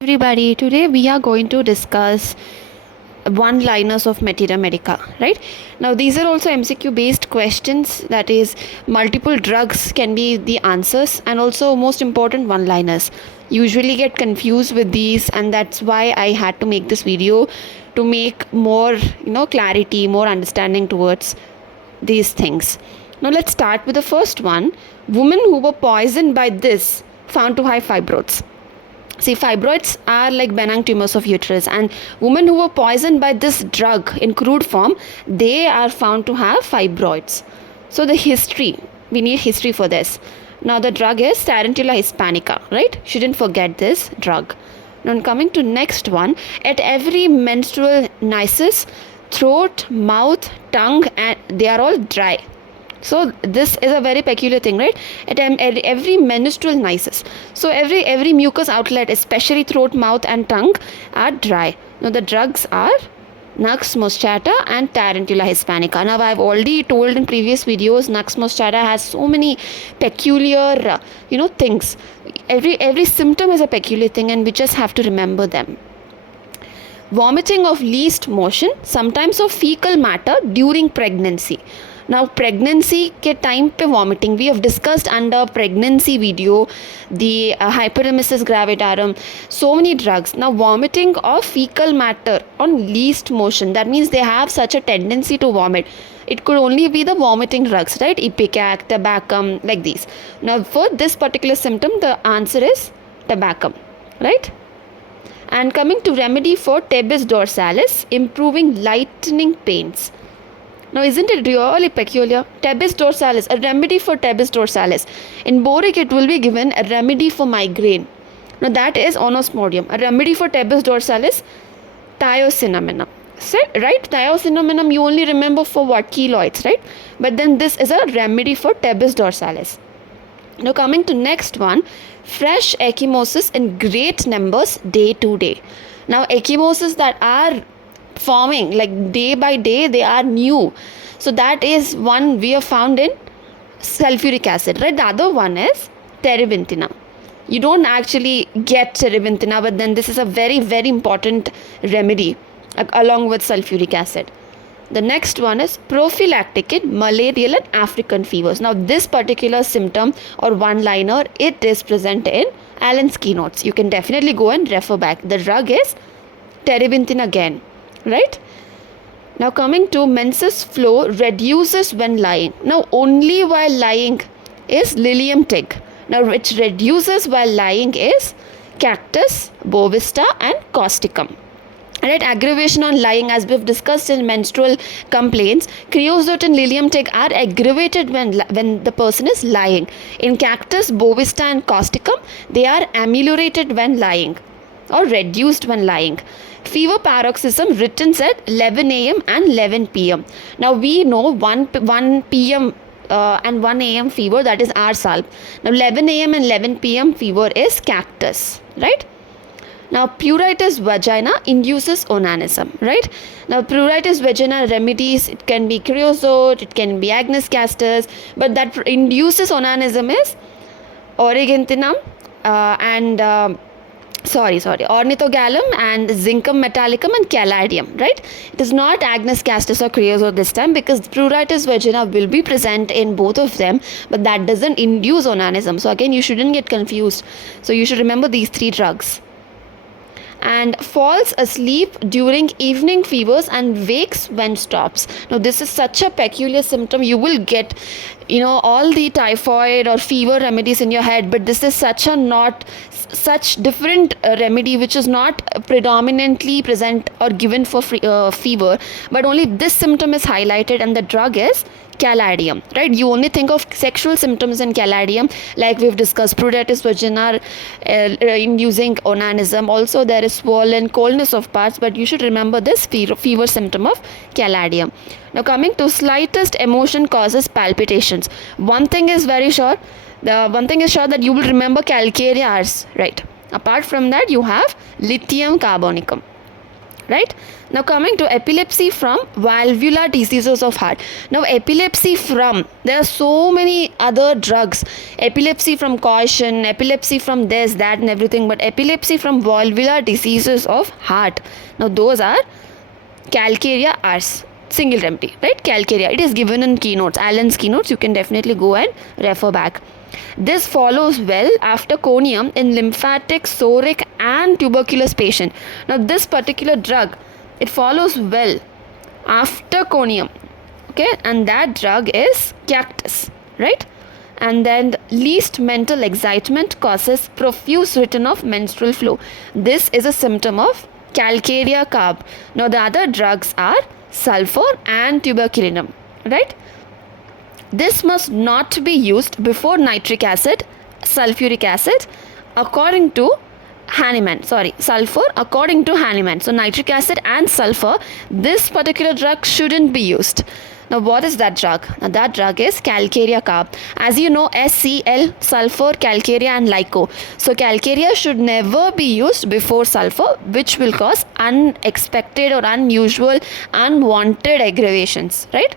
Everybody, today we are going to discuss one-liners of materia medica, right? Now these are also MCQ based questions, that is multiple drugs can be the answers, and also most important one-liners. Usually get confused with these, and that's why I had to make this video to make more clarity, more understanding towards these things. Now let's start with the first one. Women who were poisoned by this found to have fibroids. See, fibroids are like benign tumors of uterus, and women who were poisoned by this drug in crude form, they are found to have fibroids. So the history, we need history for this. Now the drug is Tarantula hispanica, right? Shouldn't forget this drug. Now coming to next one, at every menstrual nisus, throat, mouth, tongue, and they are all dry. So this is a very peculiar thing, right? At every menstrual nisus. So every mucus outlet, especially throat, mouth and tongue, are dry. Now the drugs are Nux moscata and Tarantula hispanica. Now I've already told in previous videos, Nux moscata has so many peculiar things. Every symptom is a peculiar thing, and we just have to remember them. Vomiting of least motion, sometimes of fecal matter during pregnancy. Now pregnancy के time पे vomiting, we have discussed under pregnancy video the hyperemesis gravidarum, so many drugs. Now vomiting of fecal matter on least motion, that means they have such a tendency to vomit. It could only be the vomiting drugs, right? Ipecac, tabacum, like these. Now for this particular symptom, the answer is tabacum, right? And coming to remedy for tabes dorsalis, improving lightening pains. Now isn't it really peculiar? Tabes dorsalis, a remedy for tabes dorsalis. In boric it will be given a remedy for migraine. Now that is onosmodium. A remedy for tabes dorsalis, thiocinaminum. Right? Thiocinaminum you only remember for what? Keloids, right? But then this is a remedy for tabes dorsalis. Now coming to next one, fresh ecchymosis in great numbers day to day. Now ecchymosis that are forming like day by day, they are new. So that is one we have found in sulfuric acid, right? The other one is terebinthina. You don't actually get terebinthina, but then this is a very, very important remedy along with sulfuric acid. The next one is prophylactic in malarial and African fevers. Now this particular symptom or one-liner, it is present in Allen's keynotes. You can definitely go and refer back. The drug is terebinthina again, right? Now coming to menses flow reduces when lying. Now only while lying is lilium tig. Now which reduces while lying is cactus, bovista and causticum. Right, aggravation on lying, as we've discussed in menstrual complaints, creosote and lilium tig are aggravated when the person is lying. In cactus, bovista and causticum, they are ameliorated when lying or reduced when lying. Fever paroxysm returns at 11 a.m. and 11 p.m. Now we know 1 p.m. And 1 a.m. fever, that is RSALP. Now 11 a.m. and 11 p.m. fever is cactus, right? Now pruritus vagina induces onanism, right? Now pruritus vagina remedies, it can be creosote, it can be agnus castus, but that induces onanism is ornithogallum ornithogallum and zincum metallicum and caladium, right? It is not agnus castus or creosote this time, because pruritus vagina will be present in both of them, but that doesn't induce onanism. So again, you shouldn't get confused. So you should remember these three drugs. And falls asleep during evening fevers and wakes when stops. Now this is such a peculiar symptom. You will get all the typhoid or fever remedies in your head, but this is such different remedy which is not predominantly present or given for fever, but only this symptom is highlighted, and the drug is caladium, right? You only think of sexual symptoms in caladium, like we've discussed pruritus vagina inducing onanism. Also there is swollen, coldness of parts, but you should remember this fever symptom of caladium. Now coming to slightest emotion causes palpitations. One thing is sure that you will remember calcareous, right? Apart from that, you have lithium carbonicum. right? Now coming to epilepsy from valvular diseases of heart. Now epilepsy from, there are so many other drugs, epilepsy from caution, epilepsy from this, that and everything, but epilepsy from valvular diseases of heart, now those are calcarea ars, single remedy, right? Calcarea, it is given in keynotes, Allen's keynotes, you can definitely go and refer back. This follows well after conium in lymphatic, psoric and tuberculous patient. Now this particular drug, it follows well after conium, okay, and that drug is cactus, right? And then least mental excitement causes profuse return of menstrual flow. This is a symptom of calcarea carb. Now the other drugs are sulfur and tuberculinum, right? This must not be used before nitric acid, sulfuric acid, according to Hahnemann. Sulfur according to Hahnemann. So nitric acid and sulfur, this particular drug shouldn't be used. Now what is that drug? Now that drug is calcarea carb. As you know, SCl, sulfur, calcarea and LICO. So calcarea should never be used before sulfur, which will cause unexpected or unusual, unwanted aggravations, right?